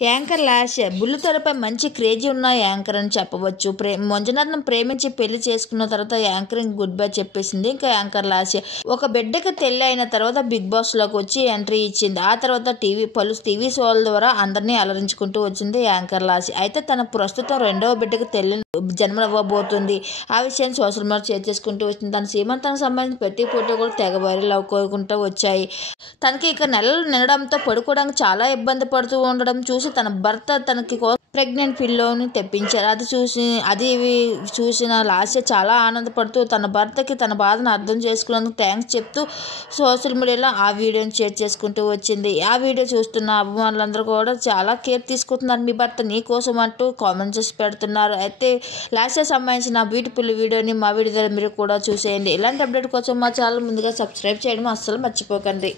Anchor Lasya బుల్లితెరపై మంచి crazy ఉన్న anchor అని చెప్పవచ్చు. మంజునాథ్ను ప్రేమించి పెళ్లి చేసుకున్న తర్వాత యాంకరింగ్ గుడ్ బై చెప్పేసింది. ఇంకా యాంకర్ లాస్య ఒక బిడ్డకి తెల్లి అయిన తర్వాత బిగ్ బాస్ లోకి వచ్చి ఎంట్రీ ఇచ్చింది. ఆ తర్వాత పలు టీవీ షోల ద్వారా అందరినీ అలరించుకుంటూ వచ్చింది యాంకర్ లాస్య. అయితే తన ప్రస్తుతం రెండవ బిడ్డకి తెల్లి జన్మనివ్వబోతుంది. ఆ విషయాన్ని సోషల్ మీడియా షేర్ చేసుకుంటూ వచ్చింది. తన సీమంతానికి సంబంధించిన ప్రతి ఫోటో కూడా తెగ వైరల్ అవ్వుకుంటూ వచ్చాయి. తనకి ఇక నెలలు నిండడంతో పడుకోవడానికి చాలా ఇబ్బంది పడుతూ ఉండడం చూసి తన భర్త తనకి ప్రెగ్నెంట్ పిల్లోని తెప్పించారు. అది చూసిన లాస్య చాలా ఆనందపడుతూ తన భర్తకి తన బాధను అర్థం చేసుకున్నందుకు థ్యాంక్స్ చెప్తూ సోషల్ మీడియాలో ఆ వీడియోని షేర్ చేసుకుంటూ వచ్చింది. ఆ వీడియో చూస్తున్న అభిమానులందరూ కూడా చాలా కేర్ తీసుకుంటున్నారు. మీ భర్త నీ కోసం అంటూ కామెంట్స్ చేసి పెడుతున్నారు. అయితే లాస్య సంబంధించిన బ్యూటిఫుల్ వీడియోని మా వీడియో ద్వారా మీరు కూడా చూసేయండి. ఇలాంటి అప్డేట్ కోసం మా ఛానల్ ముందుగా సబ్స్క్రైబ్ చేయడం అస్సలు మర్చిపోకండి.